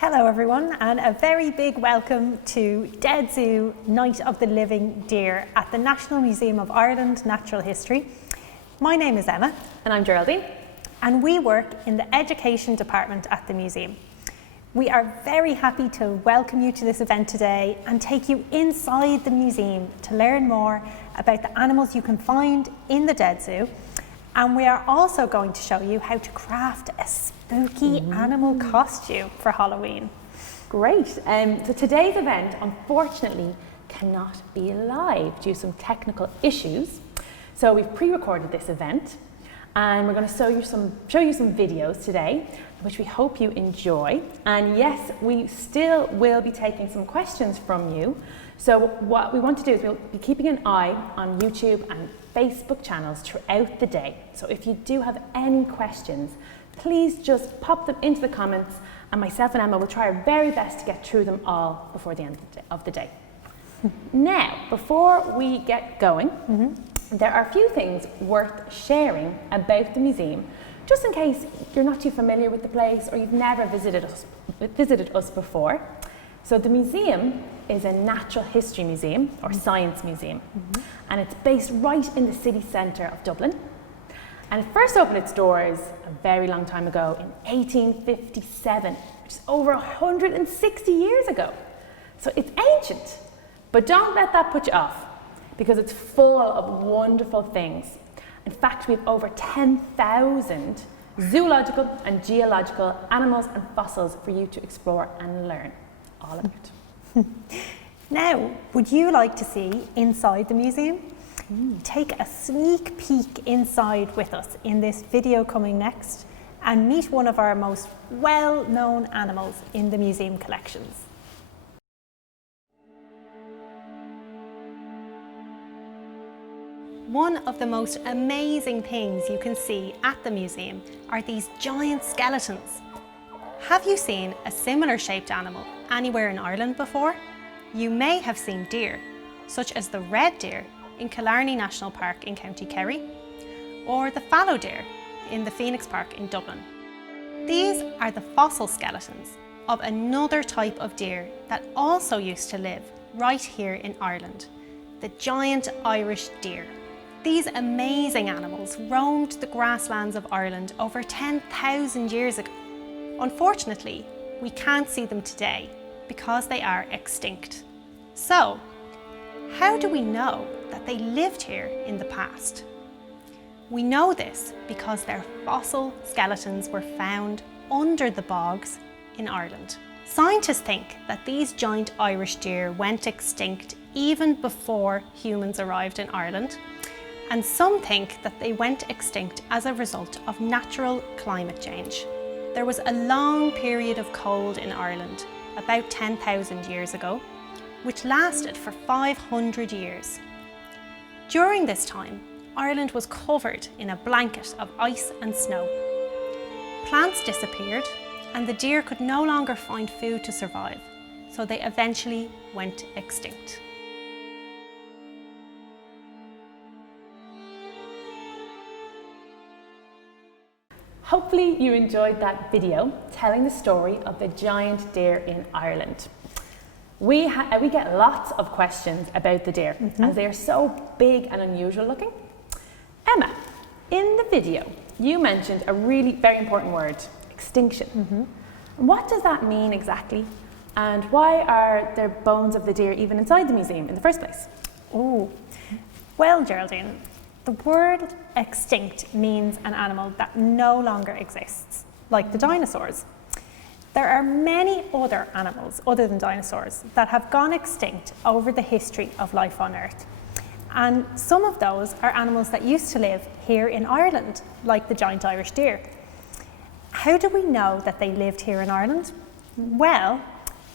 Hello everyone, and a very big welcome to Dead Zoo Night of the Living Deer at the National Museum of Ireland Natural History. My name is Emma. And I'm Geraldine. And we work in the Education Department at the museum. We are very happy to welcome you to this event today and take you inside the museum to learn more about the animals you can find in the Dead Zoo. And we are also going to show you how to craft a spooky animal costume for Halloween. Great. So today's event, unfortunately, cannot be live due to some technical issues. So we've pre-recorded this event, and we're going to show you some videos today, which we hope you enjoy. And yes, we still will be taking some questions from you. So what we want to do is we'll be keeping an eye on YouTube and Facebook channels throughout the day. So if you do have any questions, please just pop them into the comments, and myself and Emma will try our very best to get through them all before the end of the day. Now, before we get going, there are a few things worth sharing about the museum, just in case you're not too familiar with the place or you've never visited us before. So the museum is a natural history museum or science museum, and it's based right in the city centre of Dublin. And it first opened its doors a very long time ago in 1857, which is over 160 years ago. So it's ancient, but don't let that put you off, because it's full of wonderful things. In fact, we have over 10,000 zoological and geological animals and fossils for you to explore and learn all about. Now, would you like to see inside the museum? Take a sneak peek inside with us in this video coming next and meet one of our most well-known animals in the museum collections. One of the most amazing things you can see at the museum are these giant skeletons. Have you seen a similar shaped animal anywhere in Ireland before? You may have seen deer, such as the red deer in Killarney National Park in County Kerry, or the fallow deer in the Phoenix Park in Dublin. These are the fossil skeletons of another type of deer that also used to live right here in Ireland, the giant Irish deer. These amazing animals roamed the grasslands of Ireland over 10,000 years ago. Unfortunately, we can't see them today because they are extinct. So, how do we know that they lived here in the past? We know this because their fossil skeletons were found under the bogs in Ireland. Scientists think that these giant Irish deer went extinct even before humans arrived in Ireland, and some think that they went extinct as a result of natural climate change. There was a long period of cold in Ireland about 10,000 years ago, which lasted for 500 years. During this time, Ireland was covered in a blanket of ice and snow. Plants disappeared, and the deer could no longer find food to survive, so they eventually went extinct. Hopefully you enjoyed that video telling the story of the giant deer in Ireland. We get lots of questions about the deer as they are so big and unusual looking. Emma, in the video, you mentioned a really very important word, extinction. What does that mean exactly? And why are there bones of the deer even inside the museum in the first place? Oh, well, Geraldine, the word extinct means an animal that no longer exists, like the dinosaurs. There are many other animals, other than dinosaurs, that have gone extinct over the history of life on Earth. And some of those are animals that used to live here in Ireland, like the giant Irish deer. How do we know that they lived here in Ireland? Well,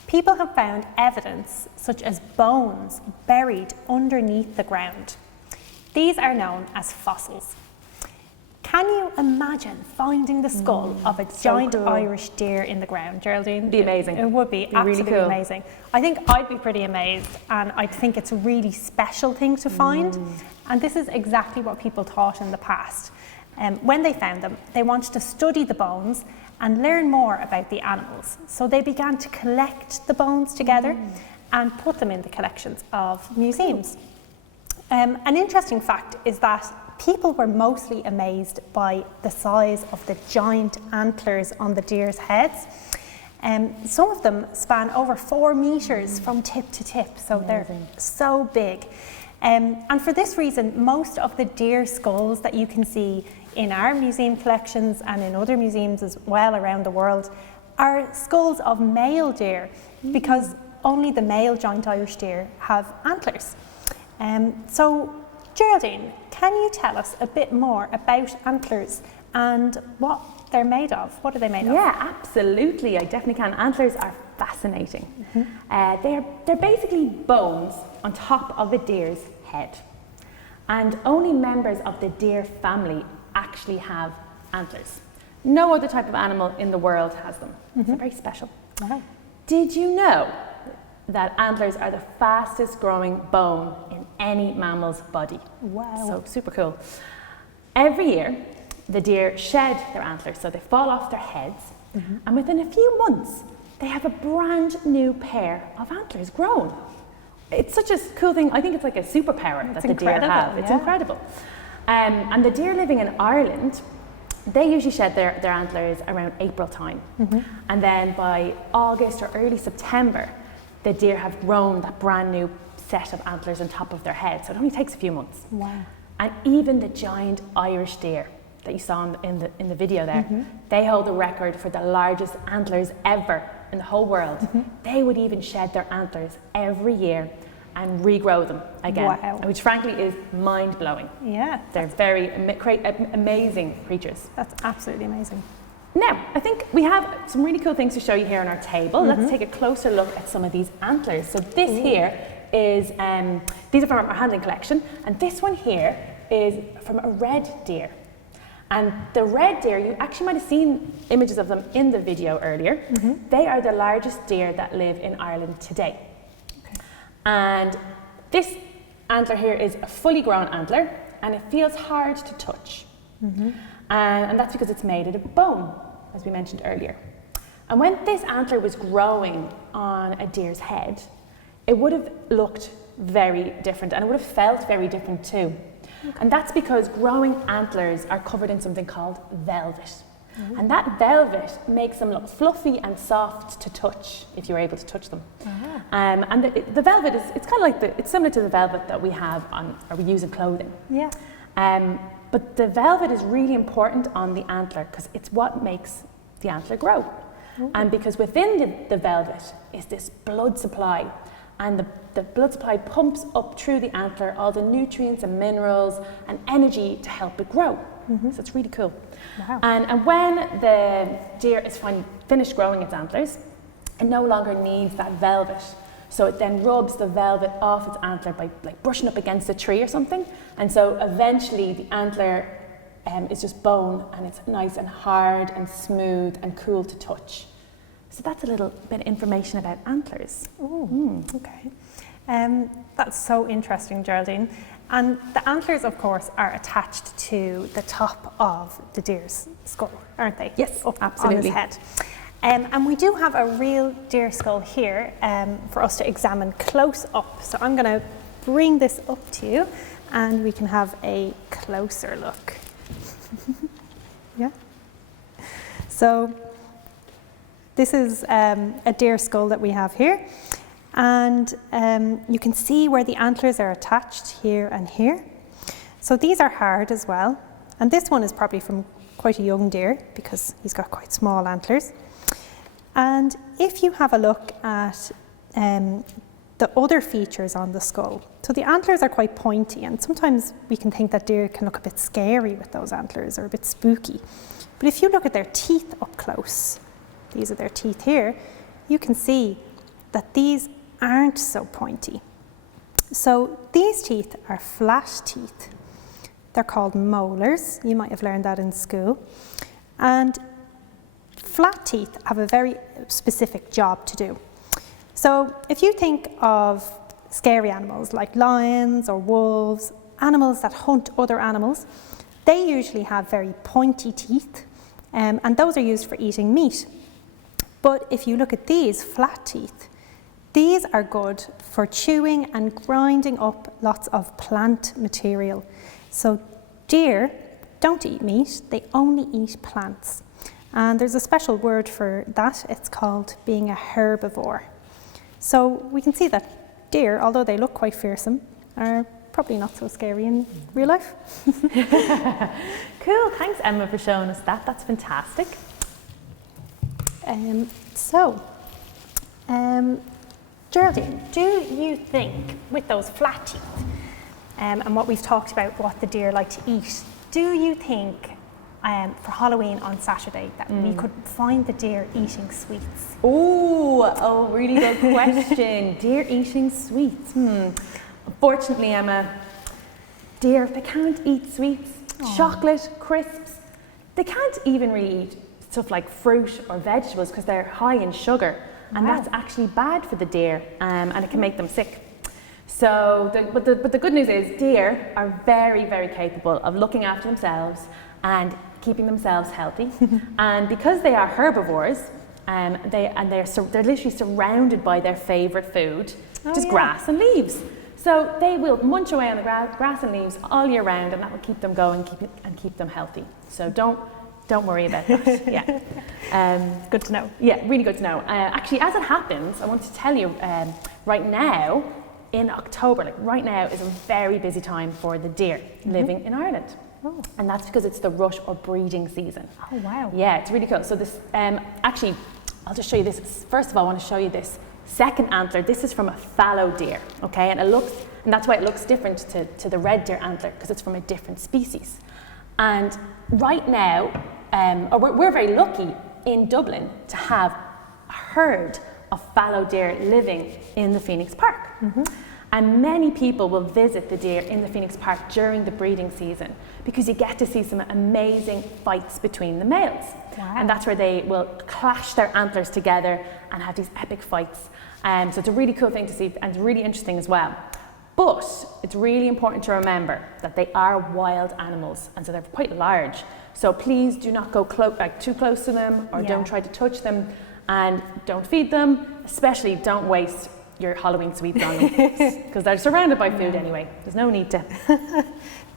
people have found evidence such as bones buried underneath the ground. These are known as fossils. Can you imagine finding the skull of a giant Irish deer in the ground, Geraldine? It'd be amazing. It would be absolutely really cool. Amazing. I think I'd be pretty amazed, and I think it's a really special thing to find. And this is exactly what people thought in the past. When they found them, they wanted to study the bones and learn more about the animals. So they began to collect the bones together and put them in the collections of museums. An interesting fact is that people were mostly amazed by the size of the giant antlers on the deer's heads. Some of them span over 4 meters from tip to tip, so they're so big. And for this reason, most of the deer skulls that you can see in our museum collections and in other museums as well around the world are skulls of male deer, because only the male giant Irish deer have antlers. So Geraldine, can you tell us a bit more about antlers and what they're made of? What are they made of? Yeah, absolutely. I definitely can. Antlers are fascinating. They're basically bones on top of a deer's head. And only members of the deer family actually have antlers. No other type of animal in the world has them. They're very special. Wow. Did you know that antlers are the fastest growing bone in any mammal's body? Wow. So super cool. Every year, the deer shed their antlers, so they fall off their heads, and within a few months, they have a brand new pair of antlers grown. It's such a cool thing. I think it's like a superpower that the deer have. It's incredible. And the deer living in Ireland, they usually shed their antlers around April time. And then by August or early September, the deer have grown that brand new set of antlers on top of their head. So it only takes a few months. Wow. And even the giant Irish deer that you saw in the video there, they hold the record for the largest antlers ever in the whole world. They would even shed their antlers every year and regrow them again, which frankly is mind-blowing. Yeah. They're very amazing creatures. That's absolutely amazing. Now, I think we have some really cool things to show you here on our table. Let's take a closer look at some of these antlers. So this here is, these are from our handling collection, and this one here is from a red deer. And the red deer, you actually might have seen images of them in the video earlier. They are the largest deer that live in Ireland today. And this antler here is a fully grown antler, and it feels hard to touch. And that's because it's made out of bone, as we mentioned earlier. And when this antler was growing on a deer's head, it would have looked very different, and it would have felt very different too. And that's because growing antlers are covered in something called velvet. And that velvet makes them look fluffy and soft to touch, if you're able to touch them. And the velvet it's kind of like it's similar to the velvet that we have or we use in clothing. Yeah. But the velvet is really important on the antler because it's what makes the antler grow. And because within the velvet is this blood supply, and the blood supply pumps up through the antler all the nutrients and minerals and energy to help it grow. So it's really cool. Wow. And when the deer is finished growing its antlers, it no longer needs that velvet. So it then rubs the velvet off its antler by like brushing up against a tree or something. And so eventually the antler is just bone, and it's nice and hard and smooth and cool to touch. So that's a little bit of information about antlers. Okay. That's so interesting, Geraldine. And the antlers, of course, are attached to the top of the deer's skull, aren't they? Yes, absolutely. On his head. And we do have a real deer skull here for us to examine close up. So I'm going to bring this up to you, and we can have a closer look. Yeah. So this is a deer skull that we have here. And you can see where the antlers are attached here and here. So these are hard as well. And this one is probably from quite a young deer because he's got quite small antlers. And if you have a look at the other features on the skull, so the antlers are quite pointy, and sometimes we can think that deer can look a bit scary with those antlers or a bit spooky. But if you look at their teeth up close, these are their teeth here, you can see that these aren't so pointy. So these teeth are flat teeth. They're called molars. You might have learned that in school. And flat teeth have a very specific job to do. So if you think of scary animals like lions or wolves, animals that hunt other animals, they usually have very pointy teeth and those are used for eating meat. But if you look at these flat teeth, these are good for chewing and grinding up lots of plant material. So deer don't eat meat, they only eat plants. And there's a special word for that, it's called being a herbivore. So we can see that deer, although they look quite fearsome, are probably not so scary in real life. Cool, thanks Emma for showing us that, that's fantastic. Geraldine, do you think with those flat teeth and what we've talked about what the deer like to eat, do you think for Halloween on Saturday that we could find the deer eating sweets? Oh, really good question. Deer eating sweets. Unfortunately, Emma, deer, they can't eat sweets, chocolate, crisps. They can't even really eat stuff like fruit or vegetables because they're high in sugar. And that's actually bad for the deer, and it can make them sick. So, but the good news is deer are very, very capable of looking after themselves and keeping themselves healthy. And because they are herbivores, they're literally surrounded by their favourite food, which is grass and leaves. So they will munch away on the grass and leaves all year round, and that will keep them going and keep them healthy. So don't worry about that. Yeah. Good to know. Yeah, really good to know. Actually, as it happens, I want to tell you right now, in October, like right now, is a very busy time for the deer living in Ireland. Oh. And that's because it's the rut or breeding season. Oh, wow. Yeah, it's really cool. So this, actually, I'll just show you this. First of all, I want to show you this second antler. This is from a fallow deer, okay? And that's why it looks different to the red deer antler, because it's from a different species. And right now, we're very lucky in Dublin to have a herd of fallow deer living in the Phoenix Park. And many people will visit the deer in the Phoenix Park during the breeding season because you get to see some amazing fights between the males. Wow. And that's where they will clash their antlers together and have these epic fights. So it's a really cool thing to see and it's really interesting as well. But it's really important to remember that they are wild animals and so they're quite large. So please do not go too close to them or don't try to touch them and don't feed them, especially don't waste your Halloween sweets on them because they're surrounded by food anyway. There's no need to.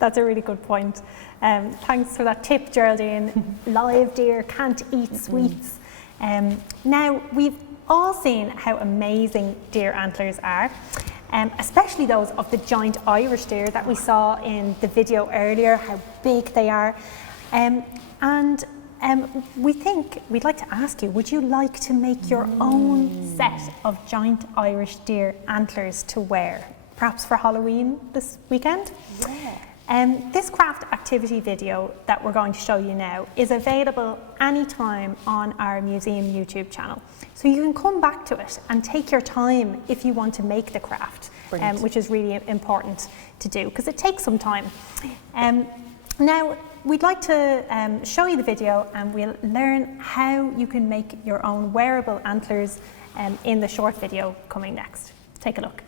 That's a really good point. Thanks for that tip, Geraldine. Live deer can't eat sweets. Now, we've all seen how amazing deer antlers are, especially those of the giant Irish deer that we saw in the video earlier, how big they are. We'd like to ask you, would you like to make your own set of giant Irish deer antlers to wear, perhaps for Halloween this weekend? Yeah. This craft activity video that we're going to show you now is available anytime on our museum YouTube channel. So you can come back to it and take your time if you want to make the craft, which is really important to do because it takes some time. Now, we'd like to show you the video and we'll learn how you can make your own wearable antlers in the short video coming next. Take a look.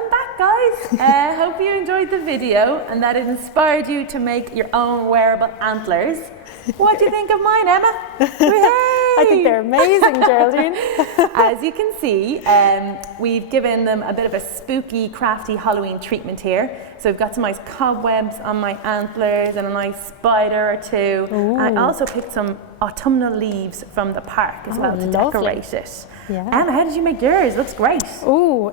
welcome back, guys. Hope you enjoyed the video and that it inspired you to make your own wearable antlers. What do you think of mine, Emma? I think they're amazing, Geraldine. As you can see, we've given them a bit of a spooky, crafty Halloween treatment here. So we've got some nice cobwebs on my antlers and a nice spider or two. Ooh. I also picked some autumnal leaves from the park as well to lovely. decorate it. Yeah. Emma, how did you make yours? Looks great. Oh,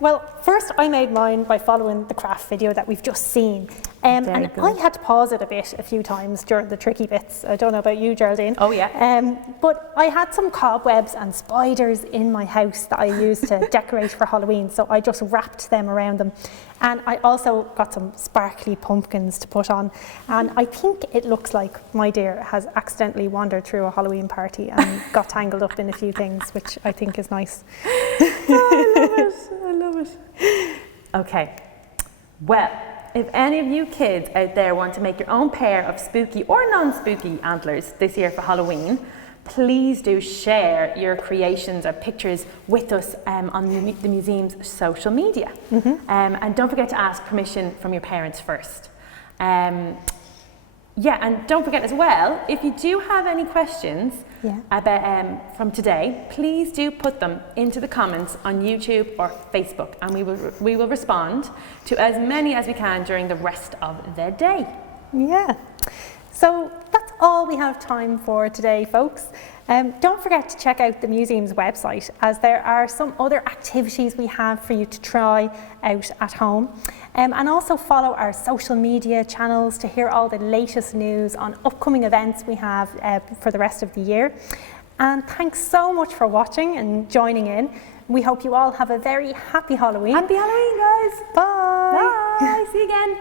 well, first I made mine by following the craft video that we've just seen. And good. I had to pause it a few times during the tricky bits. I don't know about you, Geraldine. Oh, yeah. But I had some cobwebs and spiders in my house that I used to decorate for Halloween, so I just wrapped them around them. And I also got some sparkly pumpkins to put on. And I think it looks like my dear has accidentally wandered through a Halloween party and got tangled up in a few things, which I think is nice. I love it. Okay, well, if any of you kids out there want to make your own pair of spooky or non-spooky antlers this year for Halloween, please do share your creations or pictures with us on the museum's social media. And don't forget to ask permission from your parents first. Yeah, and don't forget as well, if you do have any questions about from today, please do put them into the comments on YouTube or Facebook, and we will respond to as many as we can during the rest of the day. Yeah. So that's all we have time for today, folks. Don't forget to check out the museum's website, as there are some other activities we have for you to try out at home. And also follow our social media channels to hear all the latest news on upcoming events we have for the rest of the year. And thanks so much for watching and joining in. We hope you all have a very happy Halloween. Happy Halloween, guys. Bye. Bye. See you again.